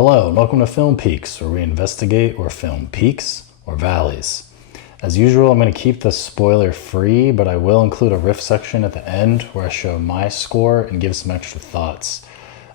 Hello and welcome to Film Peaks, where we investigate or film peaks or valleys. As usual, I'm going to keep this spoiler free, but I will include a riff section at the end where I show my score and give some extra thoughts.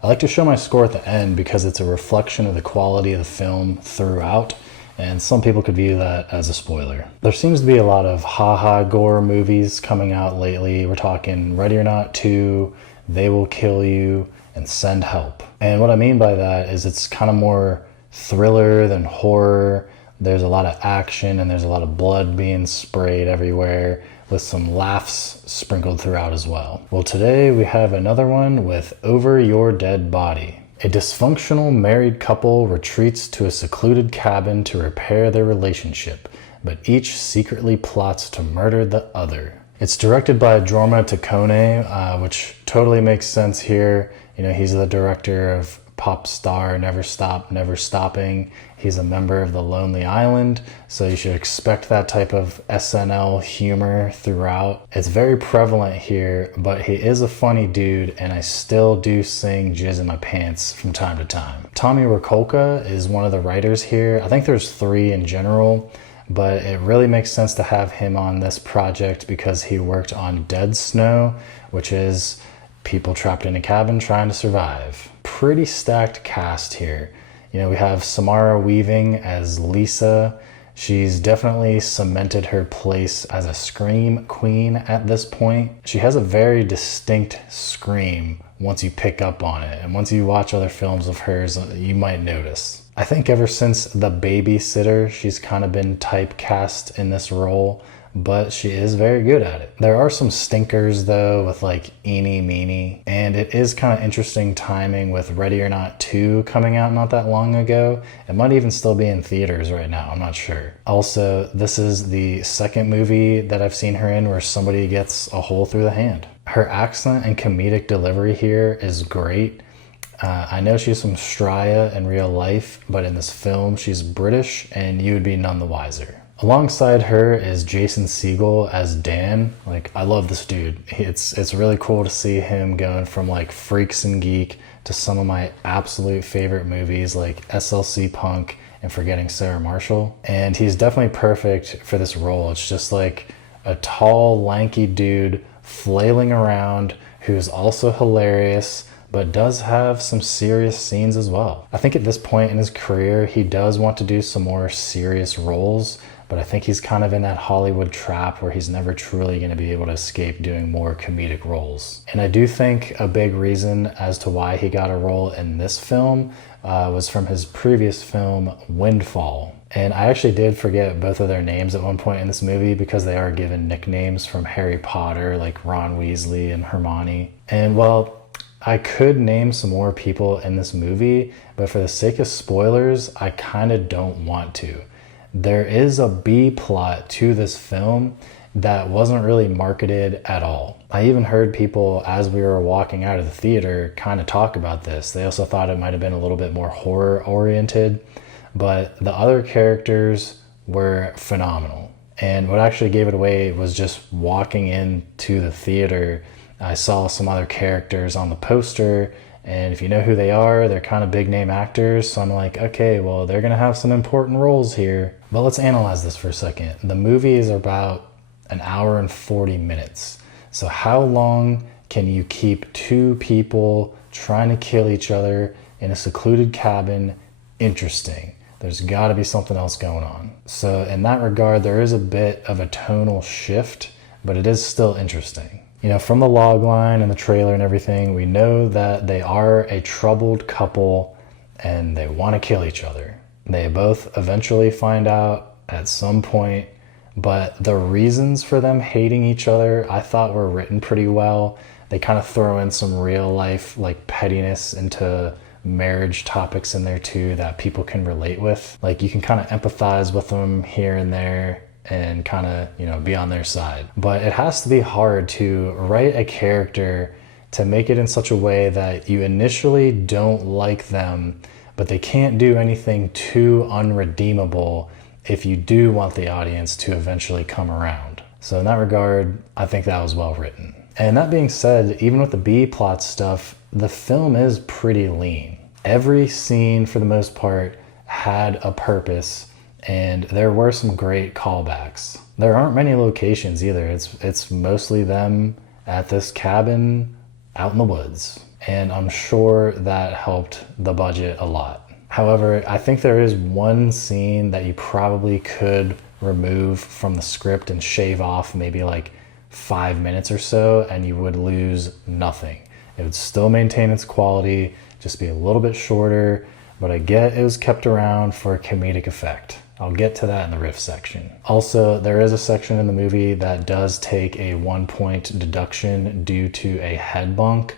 I like to show my score at the end because it's a reflection of the quality of the film throughout, and some people could view that as a spoiler. There seems to be a lot of haha gore movies coming out lately. We're talking Ready or Not 2, They Will Kill You, and Send Help. And what I mean by that is it's kind of more thriller than horror. There's a lot of action and there's a lot of blood being sprayed everywhere with some laughs sprinkled throughout as well. Well, today we have another one with Over Your Dead Body. A dysfunctional married couple retreats to a secluded cabin to repair their relationship, but each secretly plots to murder the other. It's directed by Jorma Taccone, which totally makes sense here. You know, he's the director of Pop Star, Never Stop, Never Stopping. He's a member of The Lonely Island, so you should expect that type of SNL humor throughout. It's very prevalent here, but he is a funny dude, and I still do sing Jizz in My Pants from time to time. Tommy Rakolka is one of the writers here. I think there's 3 in general, but it really makes sense to have him on this project because he worked on Dead Snow, which is people trapped in a cabin trying to survive. Pretty stacked cast here. You know, we have Samara Weaving as Lisa. She's definitely cemented her place as a scream queen at this point. She has a very distinct scream once you pick up on it, and once you watch other films of hers, you might notice. I think ever since The Babysitter, she's kind of been typecast in this role, but she is very good at it. There are some stinkers though with like Eenie Meenie, and it is kind of interesting timing with Ready or Not 2 coming out not that long ago. It might even still be in theaters right now, I'm not sure. Also, this is the second movie that I've seen her in where somebody gets a hole through the hand. Her accent and comedic delivery here is great. I know she's from Straya in real life, but in this film she's British and you would be none the wiser. Alongside her is Jason Segel as Dan. Like, I love this dude. It's really cool to see him going from like Freaks and Geek to some of my absolute favorite movies like SLC Punk and Forgetting Sarah Marshall. And he's definitely perfect for this role. It's just like a tall, lanky dude flailing around who's also hilarious, but does have some serious scenes as well. I think at this point in his career, he does want to do some more serious roles, but I think he's kind of in that Hollywood trap where he's never truly going to be able to escape doing more comedic roles. And I do think a big reason as to why he got a role in this film was from his previous film, Windfall. And I actually did forget both of their names at one point in this movie because they are given nicknames from Harry Potter, like Ron Weasley and Hermione. And well, I could name some more people in this movie, but for the sake of spoilers, I kind of don't want to. There is a B plot to this film that wasn't really marketed at all. I even heard people, as we were walking out of the theater, kind of talk about this. They also thought it might have been a little bit more horror oriented, but the other characters were phenomenal. And what actually gave it away was just walking into the theater. I saw some other characters on the poster, and if you know who they are, they're kind of big name actors, so I'm like, okay, well, they're gonna have some important roles here. But let's analyze this for a second. The movie is about an hour and 40 minutes. So how long can you keep 2 people trying to kill each other in a secluded cabin interesting? There's gotta be something else going on. So in that regard, there is a bit of a tonal shift, but it is still interesting. You know, from the log line and the trailer and everything, we know that they are a troubled couple and they want to kill each other. They both eventually find out at some point, but the reasons for them hating each other I thought were written pretty well. They kind of throw in some real life like pettiness into marriage topics in there too that people can relate with. Like, you can kind of empathize with them here and there and kind of, you know, be on their side. But it has to be hard to write a character to make it in such a way that you initially don't like them, but they can't do anything too unredeemable if you do want the audience to eventually come around. So in that regard, I think that was well written. And that being said, even with the B plot stuff, the film is pretty lean. Every scene, for the most part, had a purpose, and there were some great callbacks. There aren't many locations either. It's mostly them at this cabin out in the woods, and I'm sure that helped the budget a lot. However, I think there is one scene that you probably could remove from the script and shave off maybe like 5 minutes or so, and you would lose nothing. It would still maintain its quality, just be a little bit shorter, but I get it was kept around for comedic effect. I'll get to that in the riff section. Also, there is a section in the movie that does take a 1-point deduction due to a head bump.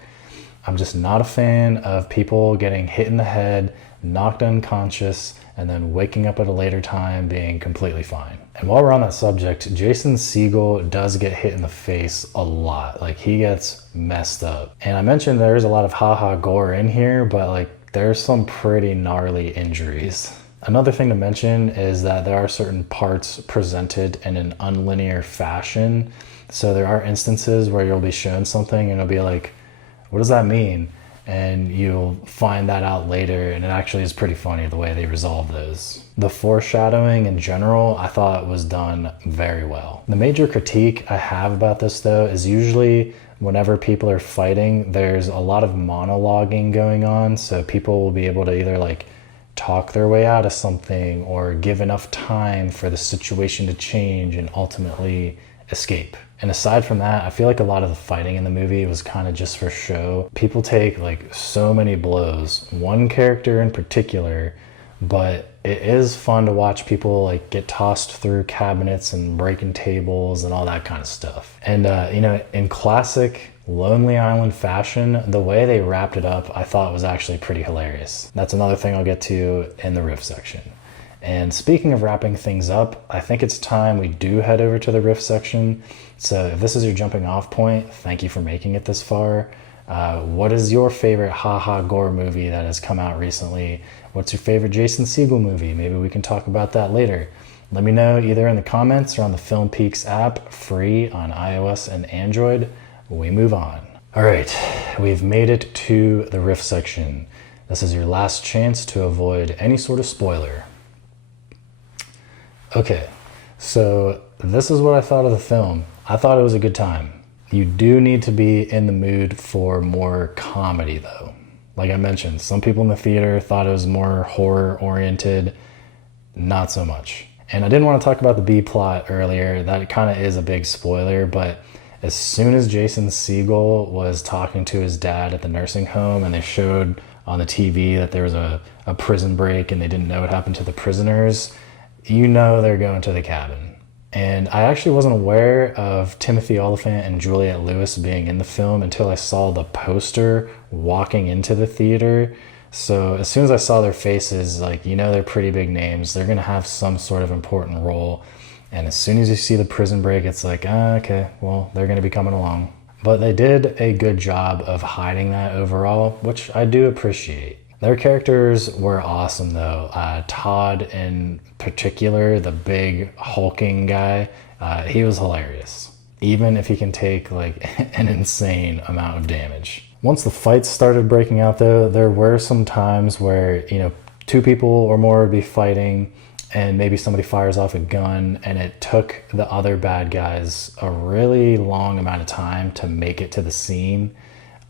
I'm just not a fan of people getting hit in the head, knocked unconscious, and then waking up at a later time being completely fine. And while we're on that subject, Jason Segel does get hit in the face a lot. Like, he gets messed up. And I mentioned there's a lot of haha gore in here, but like there's some pretty gnarly injuries. Another thing to mention is that there are certain parts presented in an unlinear fashion. So there are instances where you'll be shown something and it'll be like, what does that mean? And you'll find that out later, and it actually is pretty funny the way they resolve those. The foreshadowing in general, I thought was done very well. The major critique I have about this though is usually whenever people are fighting, there's a lot of monologuing going on. So people will be able to either like talk their way out of something or give enough time for the situation to change and ultimately escape. And aside from that, I feel like a lot of the fighting in the movie was kind of just for show. People take like so many blows, one character in particular, but it is fun to watch people like get tossed through cabinets and breaking tables and all that kind of stuff. And you know, in classic Lonely Island fashion, the way they wrapped it up, I thought was actually pretty hilarious. That's another thing I'll get to in the riff section. And speaking of wrapping things up, I think it's time we do head over to the riff section. So if this is your jumping off point, thank you for making it this far. What is your favorite haha gore movie that has come out recently? What's your favorite Jason Segel movie? Maybe we can talk about that later. Let me know either in the comments or on the Film Peaks app, free on iOS and Android. We move on. All right, we've made it to the riff section. This is your last chance to avoid any sort of spoiler. Okay, so this is what I thought of the film. I thought it was a good time. You do need to be in the mood for more comedy though. Like I mentioned, some people in the theater thought it was more horror oriented, not so much. And I didn't want to talk about the B plot earlier. That kind of is a big spoiler, but as soon as Jason Segel was talking to his dad at the nursing home and they showed on the TV that there was a prison break and they didn't know what happened to the prisoners, you know they're going to the cabin. And I actually wasn't aware of Timothy Olyphant and Juliette Lewis being in the film until I saw the poster walking into the theater. So as soon as I saw their faces, like, you know, they're pretty big names. They're going to have some sort of important role. And as soon as you see the prison break, it's like, okay, well, they're going to be coming along. But they did a good job of hiding that overall, which I do appreciate. Their characters were awesome though. Todd in particular, the big hulking guy, he was hilarious. Even if he can take like an insane amount of damage. Once the fights started breaking out though, there were some times where, you know, two people or more would be fighting and maybe somebody fires off a gun and it took the other bad guys a really long amount of time to make it to the scene.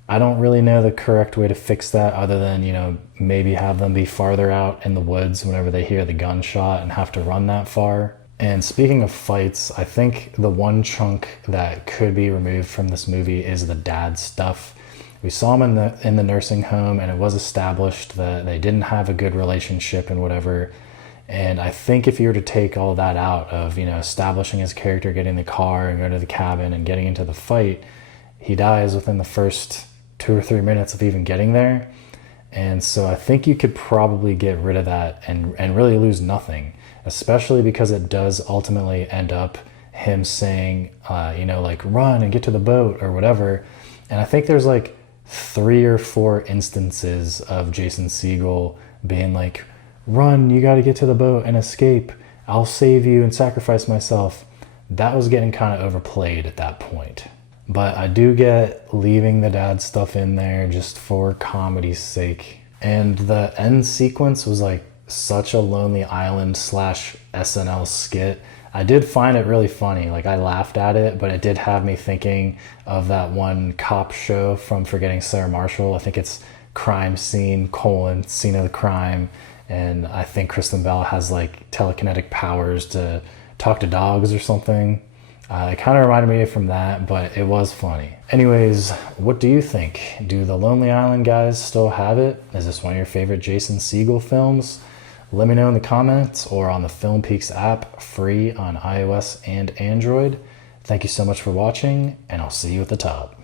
I don't really know the correct way to fix that other than, you know, maybe have them be farther out in the woods whenever they hear the gunshot and have to run that far. And speaking of fights, I think the one chunk that could be removed from this movie is the dad stuff. We saw him in the nursing home and it was established that they didn't have a good relationship and whatever. And I think if you were to take all that out of, you know, establishing his character, getting in the car and going to the cabin and getting into the fight, he dies within the first 2 or 3 minutes of even getting there. And so I think you could probably get rid of that and really lose nothing, especially because it does ultimately end up him saying, you know, like, run and get to the boat or whatever. And I think there's like 3 or 4 instances of Jason Segel being like, run, you got to get to the boat and escape. I'll save you and sacrifice myself. That was getting kind of overplayed at that point. But I do get leaving the dad stuff in there just for comedy's sake. And the end sequence was like such a Lonely Island slash SNL skit. I did find it really funny. Like, I laughed at it, but it did have me thinking of that one cop show from Forgetting Sarah Marshall. I think it's Crime Scene, Scene of the Crime. And I think Kristen Bell has like telekinetic powers to talk to dogs or something. It kind of reminded me from that, but it was funny. Anyways, what do you think? Do the Lonely Island guys still have it? Is this one of your favorite Jason Segel films? Let me know in the comments or on the Film Peaks app, free on iOS and Android. Thank you so much for watching, and I'll see you at the top.